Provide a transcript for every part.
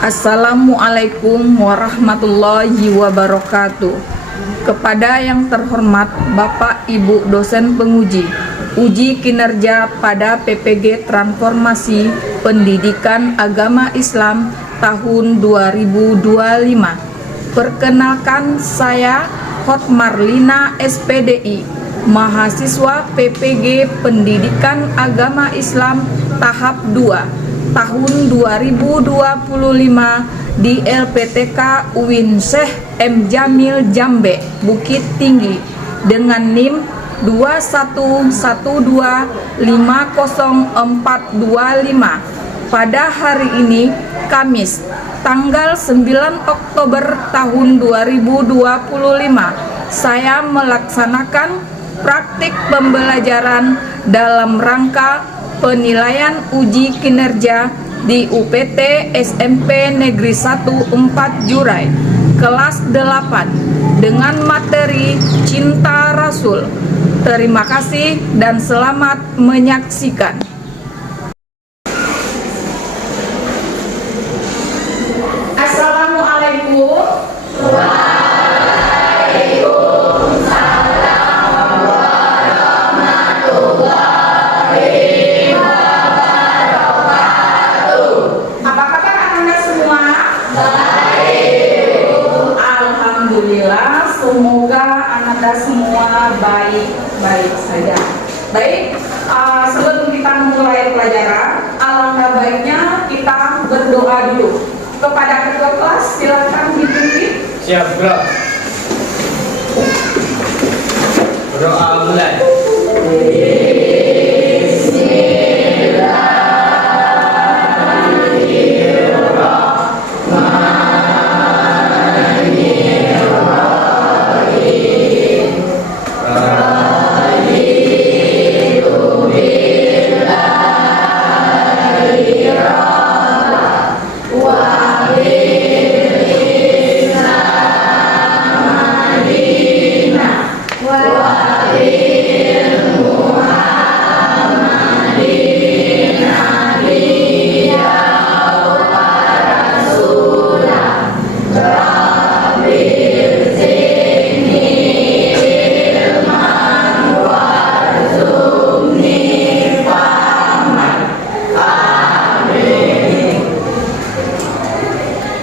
Assalamualaikum warahmatullahi wabarakatuh. Kepada yang terhormat Bapak Ibu dosen penguji, uji kinerja pada PPG Transformasi Pendidikan Agama Islam tahun 2025. Perkenalkan, saya Hotmarlina SPDI, mahasiswa PPG Pendidikan Agama Islam tahap 2 tahun 2025 di LPTK UIN Syekh M. Jamil Jambe, Bukit Tinggi dengan NIM 2115045 pada hari ini Kamis tanggal 9 Oktober tahun 2025 saya melaksanakan praktik pembelajaran dalam rangka penilaian uji kinerja di UPT SMP Negeri 1 4 Jurai kelas 8 dengan materi Cinta Rasul. Terima kasih dan selamat menyaksikan. Assalamualaikum. Alhamdulillah, semoga Anda semua baik-baik saja. Baik, sebelum kita memulai pelajaran, alangkah baiknya kita berdoa dulu. Kepada ketua kelas, silakan dipimpin. Siap, bro. Berdoa mulai.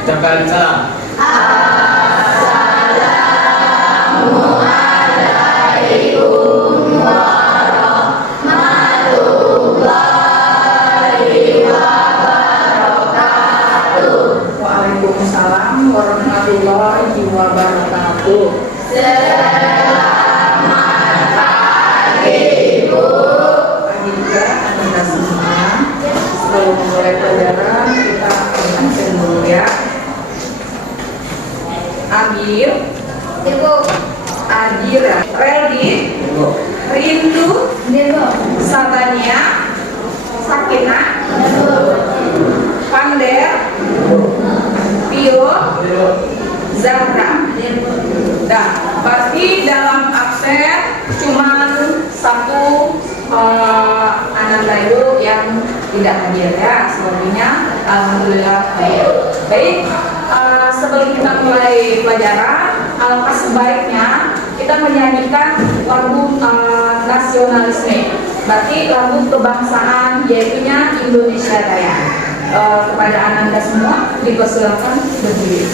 Ucapkan salam. Assalamualaikum warahmatullahi wabarakatuh. Waalaikumsalam warahmatullahi wabarakatuh. Selamat pagi, Bu. Pagi juga Anda semua. Sebelum memulai pelajaran, kita absen dulu ya. Agil, Ibu. Adira, Reldi, Ibu. Rindu, Ibu. Satania, Sakina, Ibu. Pander, Pio, Zahra. Nah, pasti dalam absen cuman satu anak bayu yang tidak hadir ya. Selebihnya alhamdulillah hadir. Baik, sebelum kita mulai pelajaran, alangkah sebaiknya kita menyanyikan lagu nasionalisme. Berarti lagu kebangsaan yaitunya Indonesia Raya. Kepada Anda semua dipersilakan berdiri.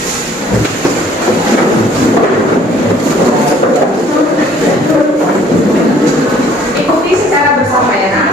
Ikuti secara bersama ya, nak.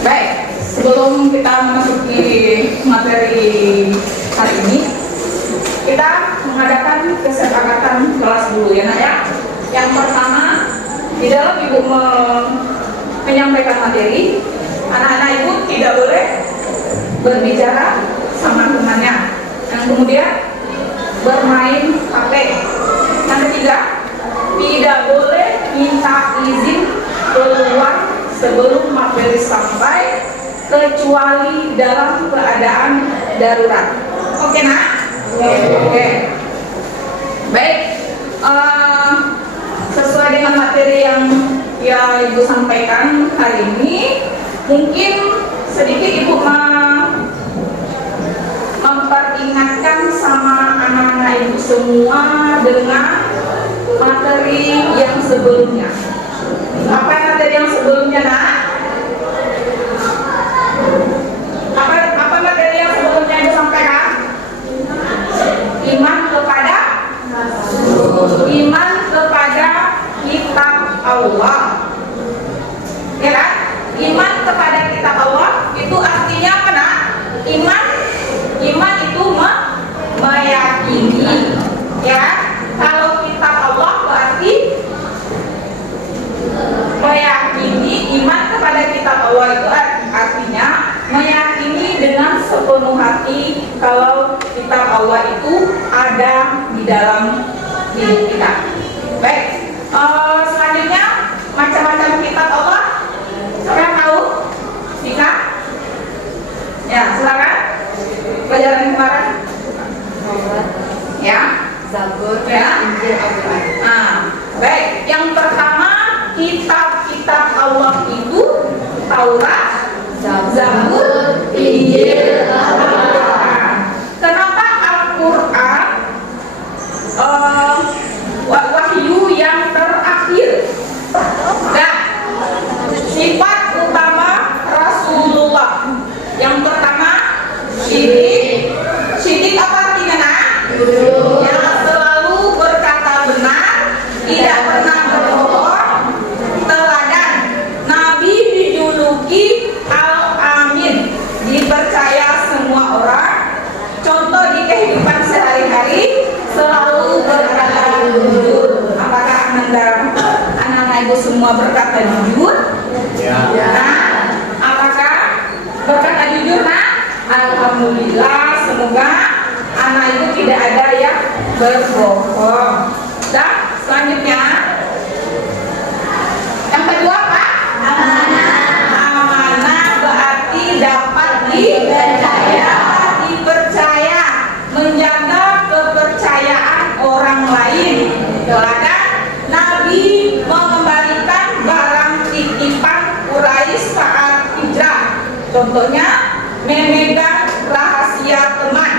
Baik, sebelum kita memasuki materi hari ini, kita mengadakan kesepakatan kelas dulu ya nak ya. Yang pertama, di dalam ibu menyampaikan materi, anak-anak ibu tidak boleh berbicara sama temannya. Yang kemudian bermain HP. Yang ketiga, tidak boleh minta izin keluar sebelum materi sampai kecuali dalam keadaan darurat. Oke nak? Oke. Baik. Sesuai dengan materi yang ya ibu sampaikan hari ini, mungkin sedikit ibu memperingatkan sama anak-anak ibu semua dengan materi yang sebelumnya. Apa materi yang sebelumnya nak? Apa materi yang sebelumnya ibu sampaikan? Iman kepada kitab Allah. Ya kan? Iman kepada kitab Allah itu artinya apa nak? Iman itu meyakini. Ya. Kalau kitab Allah berarti meyakini. Iman kepada kitab Allah itu artinya meyakini dengan sepenuh hati kalau kitab Allah itu ada di dalam hidup kita. Baik, selanjutnya macam-macam kitab Allah. Siapa yang tahu? Bisa? Ya, silakan. Pelajaran kemarin. Ya. Zabur, Ya. Injil, Al-Quran. Baik. Yang pertama, kitab-kitab Allah itu Taurat, Zabur, Injil, Al-Quran. Kenapa Al-Quran wahyu yang terakhir? Nah, sifat utama Rasulullah. Yang pertama, syidik apa artinya nak? Yang selalu berkata benar, tidak pernah berbohong, teladan. Nabi dijuluki Al-Amin, dipercaya semua orang. Contoh di kehidupan sehari-hari, selalu berkata jujur. Apakah anak-anak ibu semua berkata jujur? Ya. Nah, apakah berkata jujur nak? Alhamdulillah, semoga anak ibu tidak ada yang berbohong. Dan selanjutnya, yang kedua apa? Amanah berarti dapat dipercaya, menjaga kepercayaan orang lain. Teladan, Nabi mengembalikan barang titipan Quraisy saat hijrah. Contohnya, memegang rahasia teman,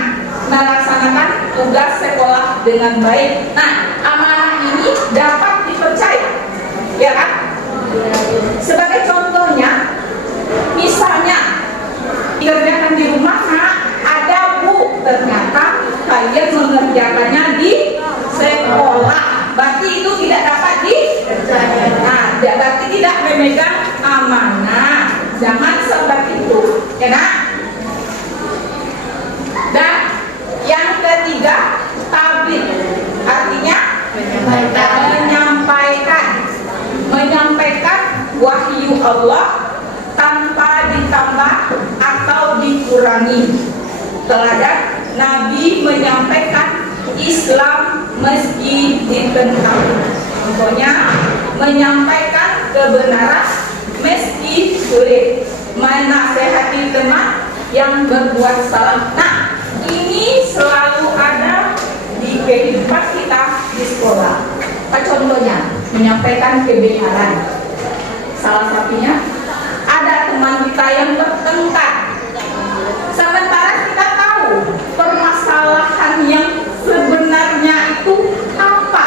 melaksanakan tugas sekolah dengan baik. Nah, amanah ini dapat dipercaya, ya kan? Sebagai contohnya, misalnya dikerjakan di rumah, ada bu, ternyata kalian mengerjakannya di sekolah, berarti itu tidak dapat dipercaya. Nah, berarti tidak memegang amanah. Jangan seperti itu, ya kan? Dan yang ketiga, tabligh, artinya menyampaikan wahyu Allah tanpa ditambah atau dikurangi. Teladan, Nabi menyampaikan Islam meski ditentang. Contohnya, menyampaikan kebenaran meski sulit, menasehati teman yang berbuat salah. Nah, ini selalu ada di kehidupan kita di sekolah. Contohnya, menyampaikan kebenaran. Salah satunya, ada teman kita yang bertengkar. Sementara kita tahu permasalahan yang sebenarnya itu apa,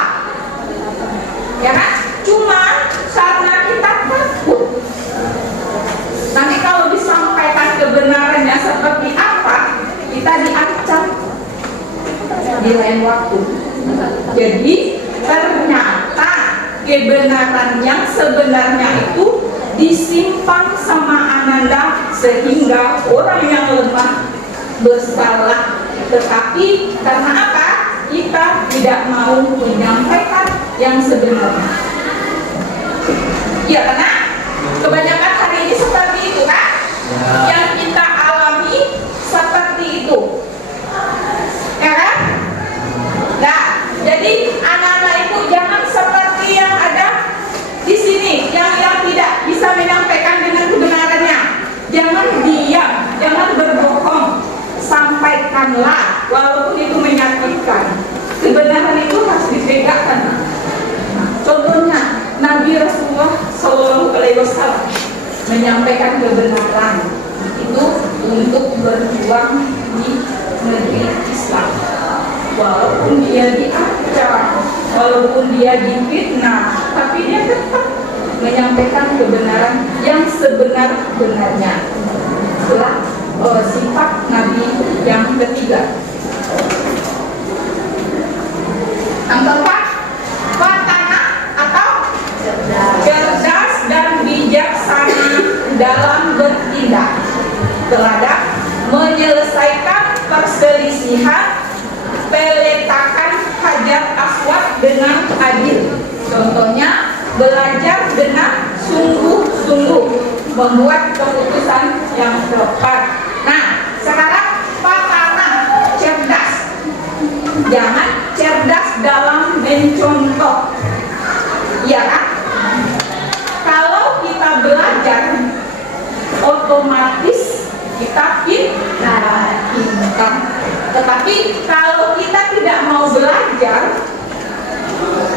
ya kan? Cuma karena kita takut. Nanti kalau disampaikan kebenarannya seperti apa, kita diancam di lain waktu. Jadi ternyata kebenaran yang sebenarnya itu disimpan sama Ananda sehingga orang yang lemah bersalah. Tetapi karena apa? Kita tidak mau menyampaikan yang sebenarnya. Ya, karena kebanyakan hari ini seperti itu kan? Yang kita alami seperti itu. Ya kan? Nah, jadi anak-anak itu jangan seperti yang ada di sini, yang tidak bisa menyampaikan dengan kebenarannya. Jangan diam, jangan berbohong. Sampaikanlah, walaupun itu menyakitkan. Kebenaran itu harus ditegakkan. Nah, contohnya Nabi Rasulullah Shallallahu Alaihi Wasallam menyampaikan kebenaran itu untuk berjuang di negeri Islam. Walaupun dia diancam, walaupun dia difitnah, tapi dia tetap menyampaikan kebenaran yang sebenar-benarnya. Itulah sifat Nabi yang ketiga. Yang keempat, fatana atau cerdas dan bijaksana dalam bertindak, terhadap menyelesaikan perselisihan, peletakan hajar aswad dengan adil. Contohnya, belajar dengan sungguh-sungguh, membuat keputusan yang tepat. Nah, sekarang fatana, cerdas. Jangan cerdas dalam mencontoh. Ya kan? Kalau kita belajar, otomatis kita pintar. Tetapi kalau kita tidak mau belajar,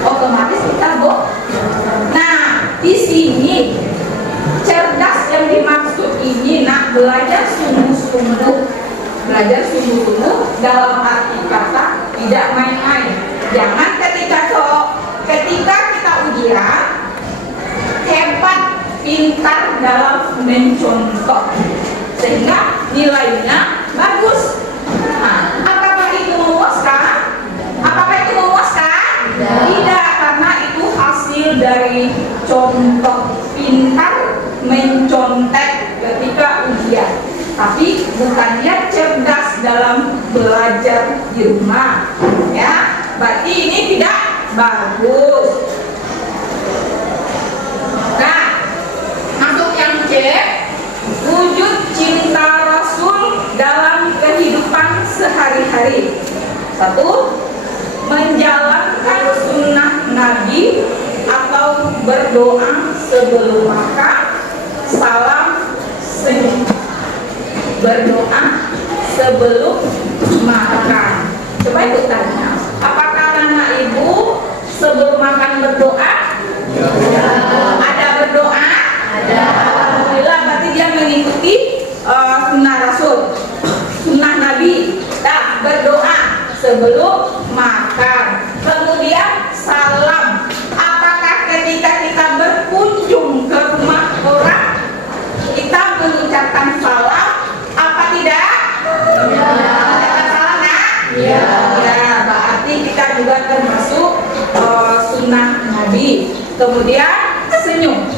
otomatis kita bohong. Nah, di sini cerdas yang dimaksud ini, nak belajar sungguh-sungguh. Belajar sungguh-sungguh dalam arti kata tidak main-main. Jangan ketika kita ujian hebat, pintar dalam mencontoh sehingga nilainya bagus. Nah, apakah itu memuaskan? Apakah itu memuaskan? Tidak, karena itu hasil dari contoh. Pintar mencontek ketika ujian, tapi bukannya cerdas dalam belajar di rumah. Ya, berarti ini tidak bagus. Nah, masuk yang C, wujud cinta Rasul dalam kehidupan sehari-hari. 1. Menjalankan sunnah Nabi atau berdoa sebelum makan, salam senyum. Berdoa sebelum makan. Coba itu tanya, apakah anak ibu sebelum makan berdoa? Ya. Ada berdoa? Ada. Alhamdulillah, berarti dia mengikuti sunnah Rasul, sunnah Nabi. Nah, berdoa sebelum makan. Kemudian salam. Ketika kita berkunjung ke rumah orang, kita mengucapkan salam, apa tidak? Ya. Mengucapkan salam, nah? Ya. Ya, berarti kita juga termasuk sunnah Nabi. Kemudian senyum.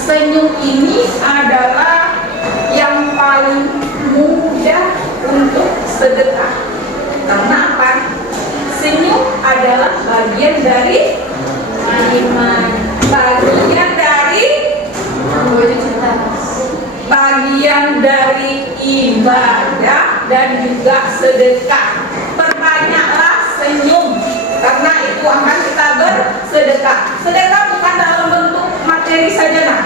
Senyum ini adalah yang paling mudah untuk sedekah. Karena apa? Senyum adalah bagian dari iman, bagian dari ibadah dan juga sedekah. Perbanyaklah senyum, karena itu akan kita bersedekah. Sedekah bukan dalam bentuk materi saja, nah.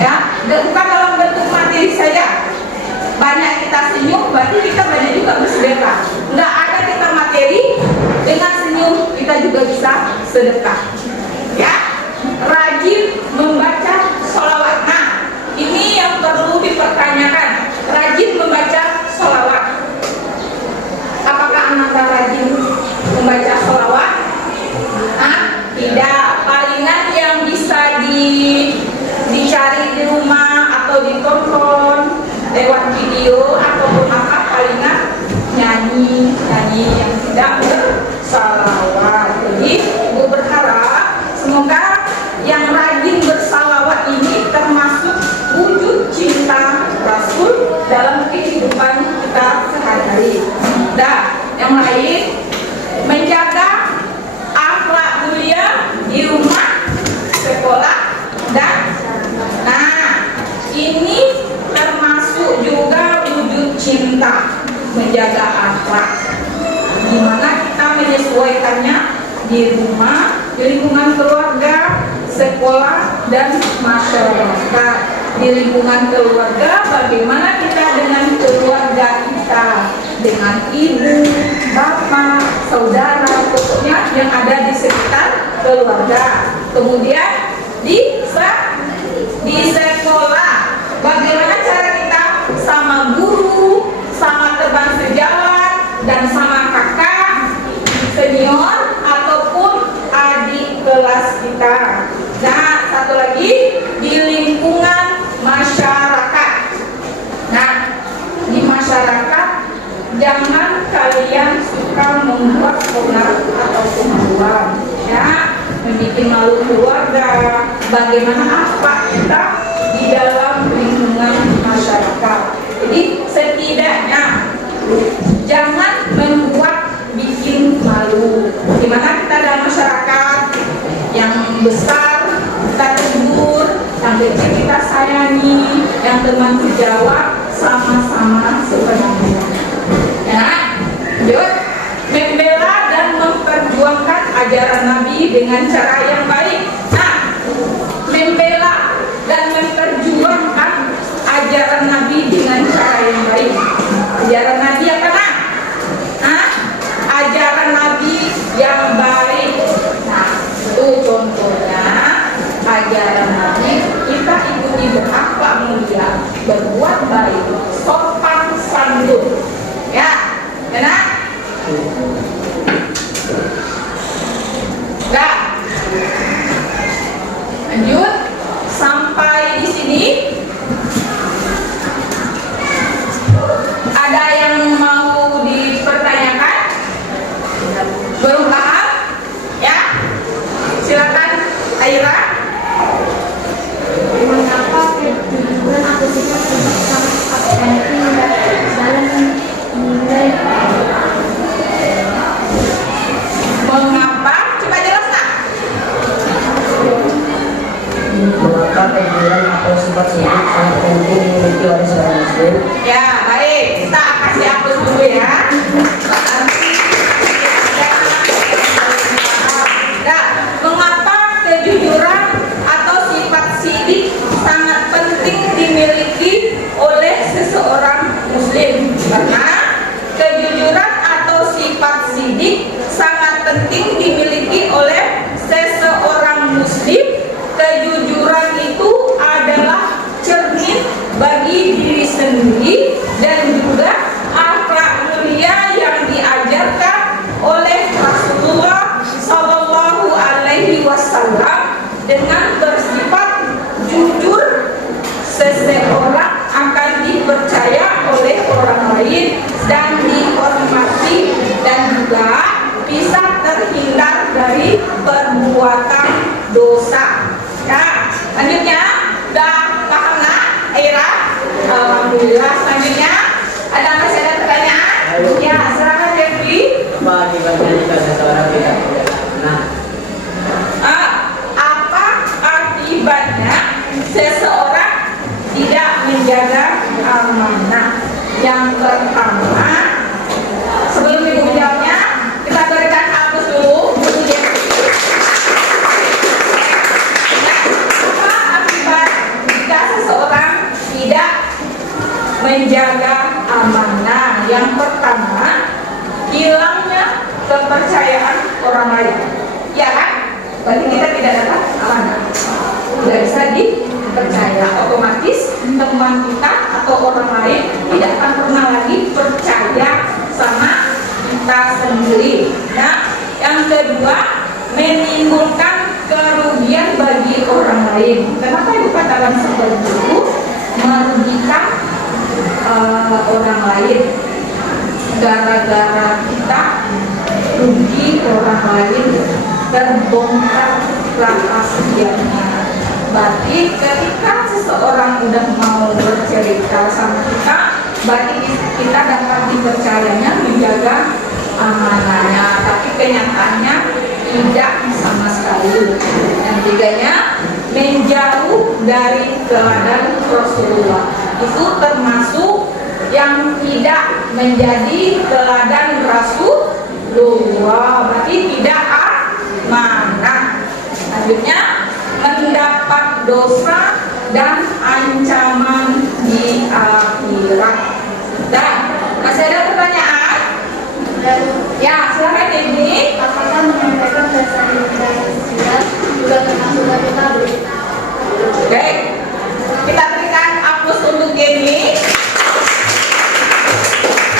Ya, bukan dalam bentuk materi saja. Banyak kita senyum, berarti kita banyak juga bersedekah. Nggak ada kita materi, dengan senyum kita juga bisa sedekah. Ya, rajin membaca sholawat. Nah, ini yang perlu dipertanyakan. Rajin membaca sholawat. Apakah anak rajin membaca sholawat? Tidak. Palingan yang bisa dicari di rumah atau ditonton lewat video ataupun apa, palingan nyanyi yang tidak bersholawat. Jadi ibu berharap Dah, yang lain menjaga akhlak mulia di rumah, sekolah, dan ini termasuk juga wujud cinta, menjaga akhlak. Gimana kita menyesuaikannya di rumah, di lingkungan keluarga, sekolah, dan masyarakat. Di lingkungan keluarga, bagaimana kita dengan keluarga kita, dengan ibu, bapak, saudara, pokoknya yang ada di sekitar keluarga. Kemudian di sekolah, bagaimana cara kita sama guru, sama teman sejalan, dan sama kakak, senior, ataupun adik kelas kita. Nah, satu lagi di lingkungan masyarakat. Nah, di masyarakat jangan kalian suka membuat onar atau pembuat, ya, membuat malu keluarga. Bagaimana akhlak kita di dalam lingkungan masyarakat. Jadi setidaknya jangan membuat bikin malu. Gimana kita dalam masyarakat, yang besar kita tegur, yang kecil kita sayangi, yang teman sejawat sama-sama sebenarnya. Ya, yuk, membela dan memperjuangkan ajaran Nabi dengan cara yang baik. Nah, membela dan memperjuangkan ajaran Nabi dengan cara yang baik. Ajaran Nabi apa nak? Ajaran Nabi yang baik. Nah, itu contohnya ajaran Nabi, kita ikuti berakhlak mulia, berbuat baik, sopan santun. Ya, enak? Enggak? Lanjut sampai di sini. Ada yang mau dipertanyakan? Belum paham? Ya? Silakan Aira. Mengapa kejujuran atau sikap sangat penting dalam nilai? Mengapa? Coba jelas nak. Mengapa kejujuran atau sifat sidik sangat penting dimiliki oleh seorang muslim? Ya, baik. Kita kasih hapus dulu ya. Nah, mengapa kejujuran atau sifat sidik sangat penting dimiliki oleh seseorang muslim? Karena kejujuran atau sifat sidik sangat penting dimiliki oleh seseorang muslim. Kejujuran itu adalah cermin bagi diri sendiri dan juga akhlak mulia yang diajarkan oleh Rasulullah Sallallahu Alaihi Wasallam. Dengan bersifat jujur, seseorang akan dipercaya oleh orang lain dan dihormati, dan juga bisa terhindar dari perbuatan dosa. Ya, lanjutnya, udah paham nak, Aira? Alhamdulillah. Selanjutnya, masih ada pertanyaan? Ya, silakan Jeffrey. Apa akibatnya jika seseorang tidak benar? Apa akibatnya seseorang tidak menjaga amanah? Yang pertama, sebelum ibu menjawabnya, kita berikan hapus dulu. Apa akibat jika seseorang tidak menjaga amanah? Yang pertama, hilangnya kepercayaan orang lain. Ya kan? Berarti kita tidak dapat amanah, tidak bisa dipercaya. Otomatis teman kita atau orang lain tidak akan pernah lagi percaya sama kita sendiri. Nah, yang kedua, menimbulkan kerugian bagi orang lain. Kenapa ibu katakan seperti itu? Merugikan orang lain. Gara-gara kita rugi, orang lain terbongkar rahasianya. Berarti ketika seseorang udah mau bercerita sama kita, berarti kita dapat dipercayanya menjaga menjaga amanahnya, tapi kenyataannya tidak sama sekali. Yang ketiganya, menjauh dari teladan Rasulullah. Itu termasuk yang tidak menjadi teladan Rasulullah, berarti tidak amanah. Selanjutnya, mendapat dosa dan ancaman di akhirat. Dan masih ada pertanyaan? Ya, silakan Ibu. Apakah menyampaikan pesan nilai sosial juga termasuk bagi tablik? Baik, kita berikan aplaus untuk Kenny.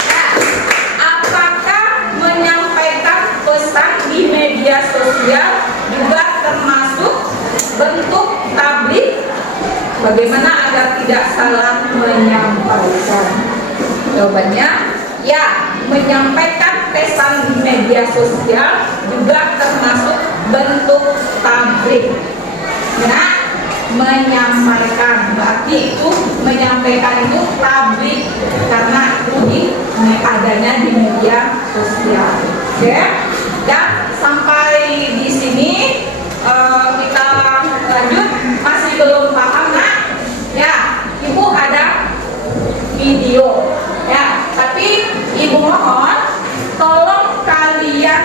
Nah, apakah menyampaikan pesan di media sosial juga termasuk bentuk tablik? Bagaimana agar tidak salah menyampaikan? Jawabannya, ya, menyampaikan pesan di media sosial juga termasuk bentuk tablik. Nah, menyampaikan berarti itu menyampaikan itu tablik karena itu adanya di media sosial. Oke, dan sampai di sini kita lanjut. Masih belum paham, nak? Ya, Ibu ada video, ya. Tapi Ibu mohon, tolong kalian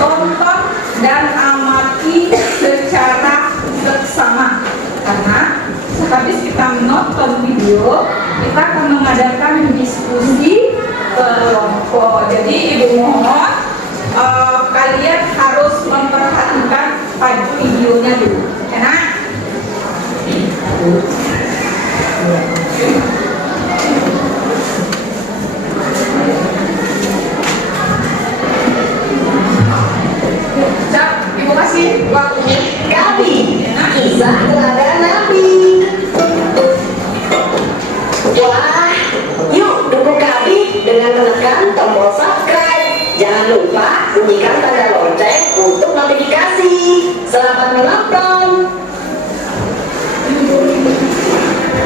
tonton dan amati secara seksama. Karena sehabis kita menonton video, kita akan mengadakan diskusi kelompok. Jadi Ibu mohon kalian harus memperhatikan pada videonya dulu, ya nak? Cak, Ibu kasih waktu. Gabi, kisah teladan Nabi. Wah, yuk dukung Gabi dengan menekan tombol subscribe. Jangan lupa bunyikan tanda lonceng untuk notifikasi. Selamat menonton.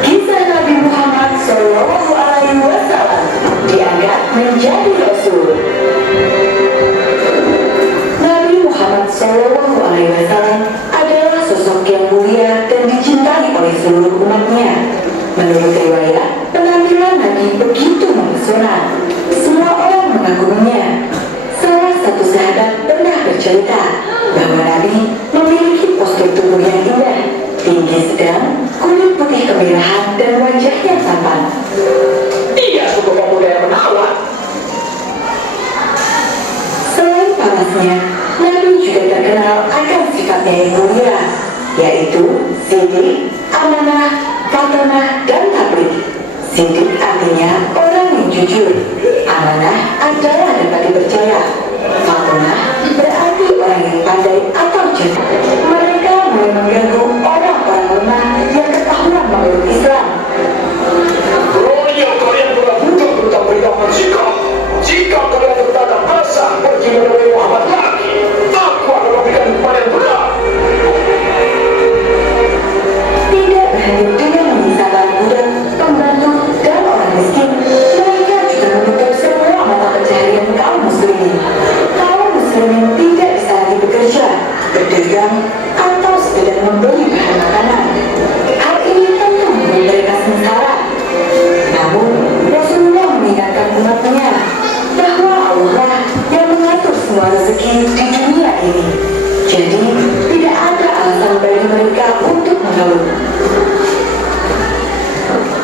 Kisah Nabi Muhammad SAW dianggap menjadi Rasul. Nabi Muhammad SAW adalah sosok yang mulia dan dicintai oleh seluruh umatnya. Menurut riwayat, penampilan Nabi begitu mempesona. Semua orang mengaguminya. Salah satu sahabat pernah bercerita bahwa Nabi memiliki postur tubuh yang indah, tinggi sedang, kulit putih kemerahan, dan wajahnya tampan. Dia sungguh pemuda yang menawan. Selain parasnya, Nabi juga terkenal akan sifatnya yang mulia, yaitu sidik, amanah, fatonah, dan tablik. Sidik artinya orang yang jujur, amanah adalah dapat dipercaya, fatonah berarti orang yang pandai atau cerdas. Mereka mulai mengganggu orang-orang lemah yang ketahuan memeluk Islam. Kalian bukan berutang beritahukan sikap. Jika kalian bertanda basah pergi menemui Muhammad lagi, aku akan memberikan hukuman yang berat. Tidak berhenti dengan menyiksa budak, pembantu, dan orang miskin, mereka juga menutup semua mata pencaharian kaum muslimin. Kaum muslimin tidak bisa lagi bekerja, berdagang, atau sekedar membeli bahan makanan. Hal ini tentu membuat mereka sengsara. Namun, Rasulullah mengingatkan umatnya bahwa Allah yang mengatur semua rezeki di dunia ini. Jadi, tidak ada alasan bagi mereka untuk mengeluh.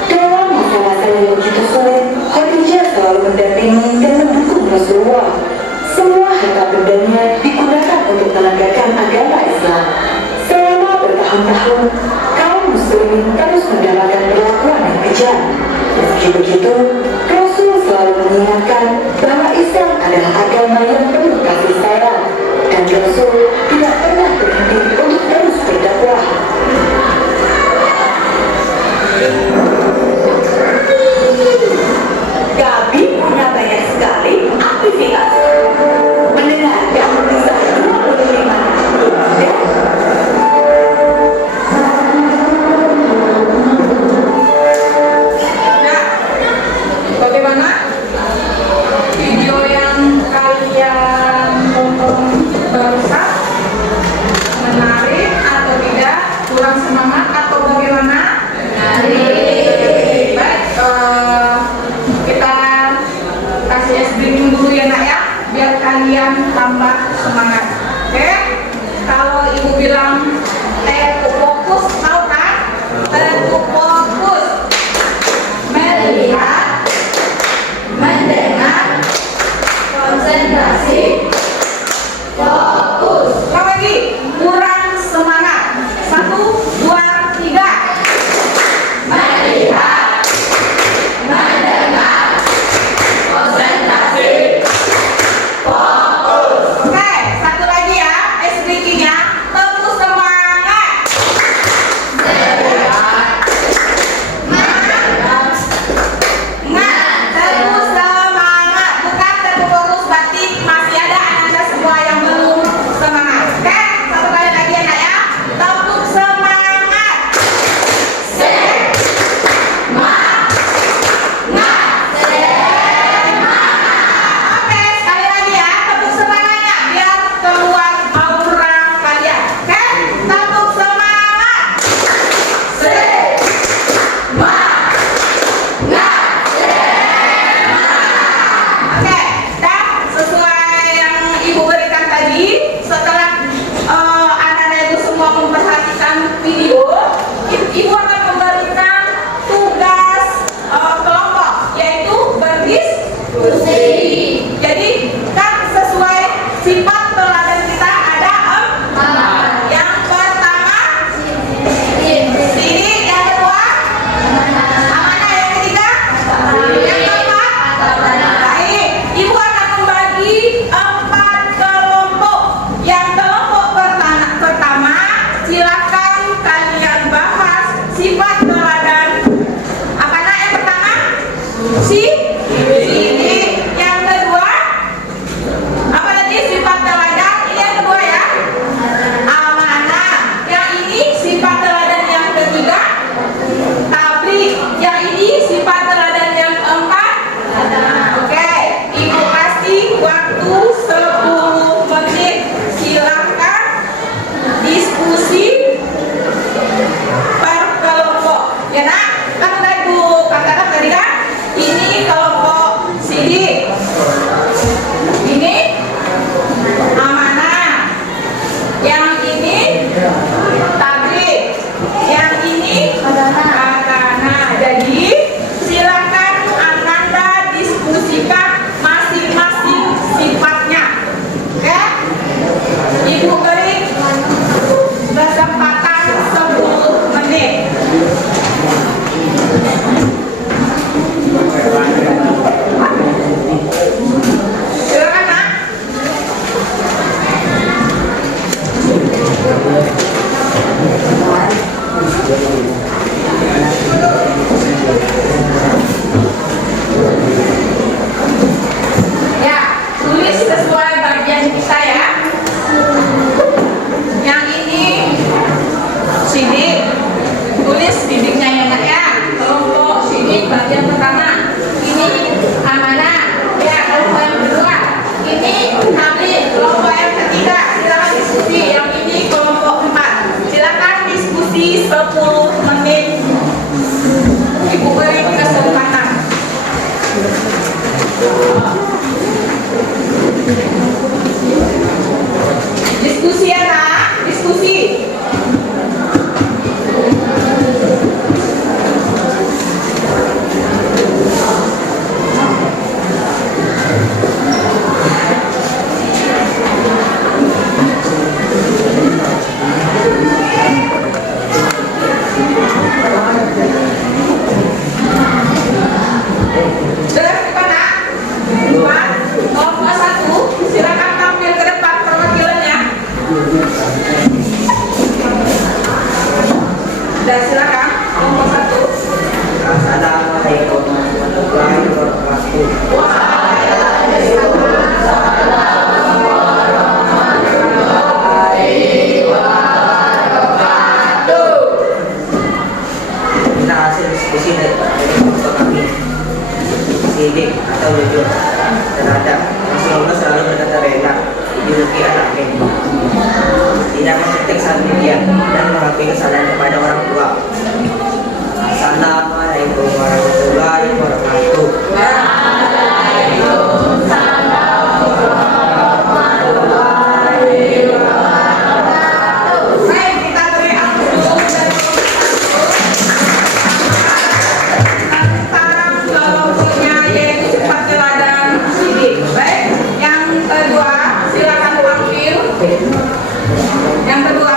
Dalam masa-masa yang begitu sulit, Khadijah selalu mendampingi dan mendukung Rasulullah. Semua harta bendanya digunakan untuk menegakkan agama Islam. Selama bertahun-tahun, kaum muslimin terus mendapatkan perlakuan yang kejam. Meski begitu, Rasul selalu mengingatkan bahwa Islam adalah agama yang penuh kasih sayang, dan Rasul tidak pernah berhenti untuk terus berdakwah. Gabi punya banyak sekali aktivitas. Mendengarkan kisah 25 Nabi Nah, bagaimana video yang Sidik. Yang kedua, apa tadi sifat teladan? Ini yang kedua ya. Amanah. Yang ini sifat teladan yang ketiga. Tabligh. Yang ini sifat teladan yang keempat. Oke, Ibu kasih waktu 10 menit. Silakan diskusi per kelompok. Ya nak, kan udah Ibu katakan tadi kan? Ini kelompok sidik. Ini amanah. Yang ini tabligh. Yang ini amanah. Jadi silakan Ananda diskusikan masing-masing sifatnya. Oke? Ibu beri kesempatan 10 menit. Silakan nak. Ya, tulis sesuai bagian kita ya. Yang ini sidik, tulis sidiknya ya nak ya. Kelompok sidik bagian pertama. Ini amanah. Ya, kelompok yang kedua. Ini tabligh, kelompok yang ketiga. Silakan diskusi. Yang ini kelompok 4. Silakan diskusi 10 menit. Ibu beri kesempatan. Diskusi ya nak, diskusi. Sudah siapa nak? Kelompok 1, silakan tampil ke depan perwakilannya. Dan silakan kelompok 1. Assalamualaikum warahmatullahi wabarakatuh. Kita hasil diskusi dari kelompok kami sidik atau jujur terhadap Rasulullah selalu berkata rela dijuluki anaknya, tidak mengkritik saat ujian dan mengakui kesalahan kepada orang tua. Assalamualaikum warahmatullahi wabarakatuh. Baik, kita beri aplaus dulu tentang kelompoknya yaitu sifat teladan sidik. Baik, yang kedua silakan tampil. Yang kedua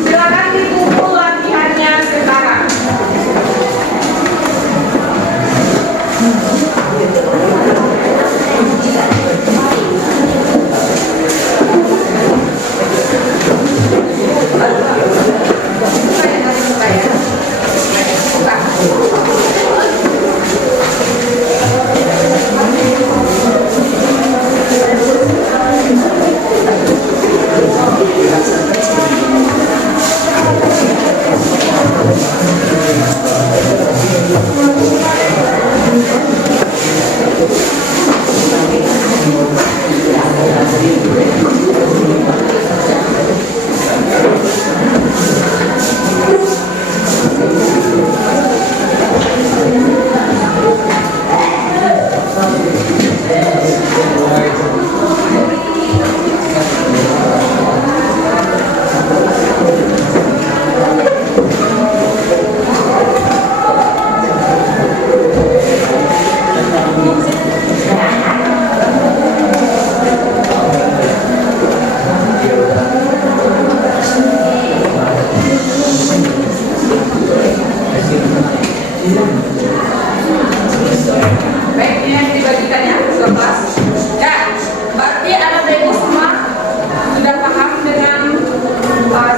Silakan dikumpul latihannya sekarang. Baik, ini yang dibagikan ya, kelas. Ya, berarti anak ibu semua sudah paham dengan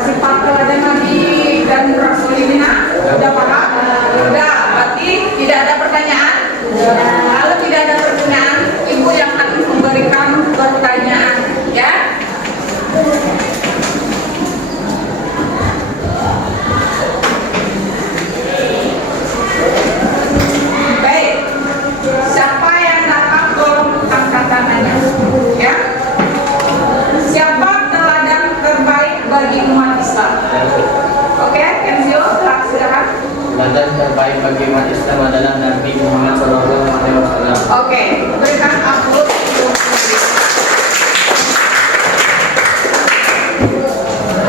sifat teladan Nabi dan Rasul ini, nah? Sudah paham? Sudah, berarti tidak ada pertanyaan? Kalau tidak ada pertanyaan, ibu yang akan memberikan pertanyaan, ya? Baik, siapa yang dapat tolong angkat tangannya, ya? Siapa teladan terbaik bagi umat Islam? Oke, Kenzio, silakan. Teladan terbaik bagi umat Islam adalah Nabi Muhammad SAW. Oke, berikan aplaus.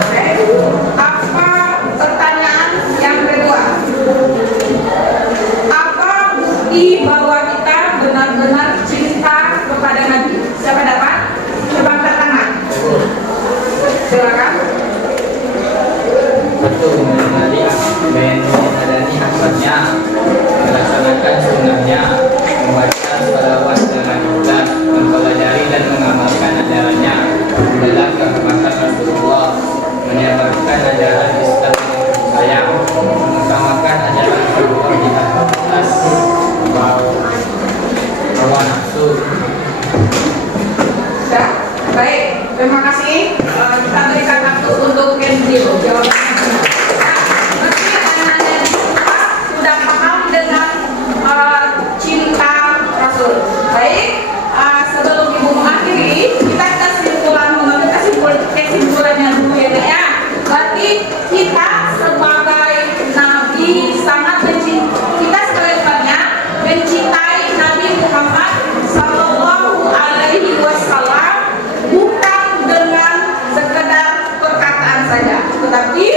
Oke, apa pertanyaan yang kedua? Apa bukti bahwa kita benar-benar cinta kepada Nabi? Siapa dapat? Coba angkat tangan. Silakan. Satu, mengenali akhlaknya, melaksanakan sunnahnya, membaca salawat dengan ikhlas, mempelajari dan mengamalkan ajarannya, dalam kehormatan Rasulullah, menyebarkan ajaran Islam yang sayang, mengutamakan ajaran Rasulullah di atas hawa nafsu. Sudah? Baik, terima kasih. Kita berikan waktu untuk Kenzio. Jawabannya. Nah, berarti anak-anak kita sudah paham dengan cinta Rasul. Baik, sebelum ibu mengakhiri, kita kesimpulannya dulu ya. Berarti kita sebagai Nabi sangat kita sebagai umatnya mencintai Nabi Muhammad Sallallahu Alaihi Wasallam, bukan dengan sekedar perkataan saja, tetapi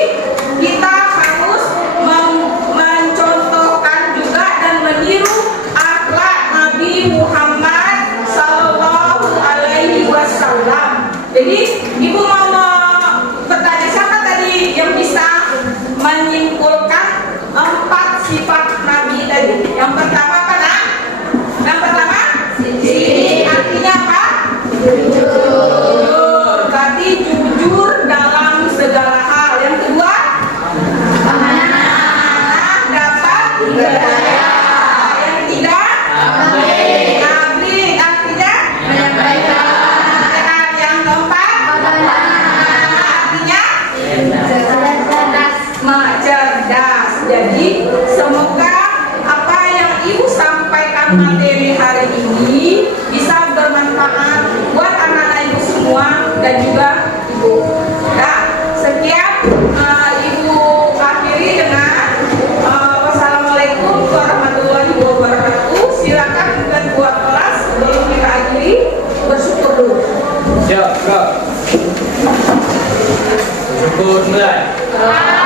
kita harus mencontohkan juga dan meniru akhlak Nabi Muhammad Sallallahu Alaihi Wasallam. Jadi ibu mau bertanya siapa tadi yang bisa menyimpulkan 4 sifat Nabi tadi? Yang pertama apa, nak? Yang pertama artinya apa? Jujur. Berarti jujur dalam segala hal. Yang kedua, dapat dipercaya. Yang ketiga, abdi. Artinya menyampaikan. semua dan juga Ibu. Nah, sekian Ibu akhiri dengan wassalamualaikum warahmatullahi wabarakatuh. Silakan ketua kelas sebelum kita akhiri bersyukur dulu. Siap, Kak. Syukur mulai.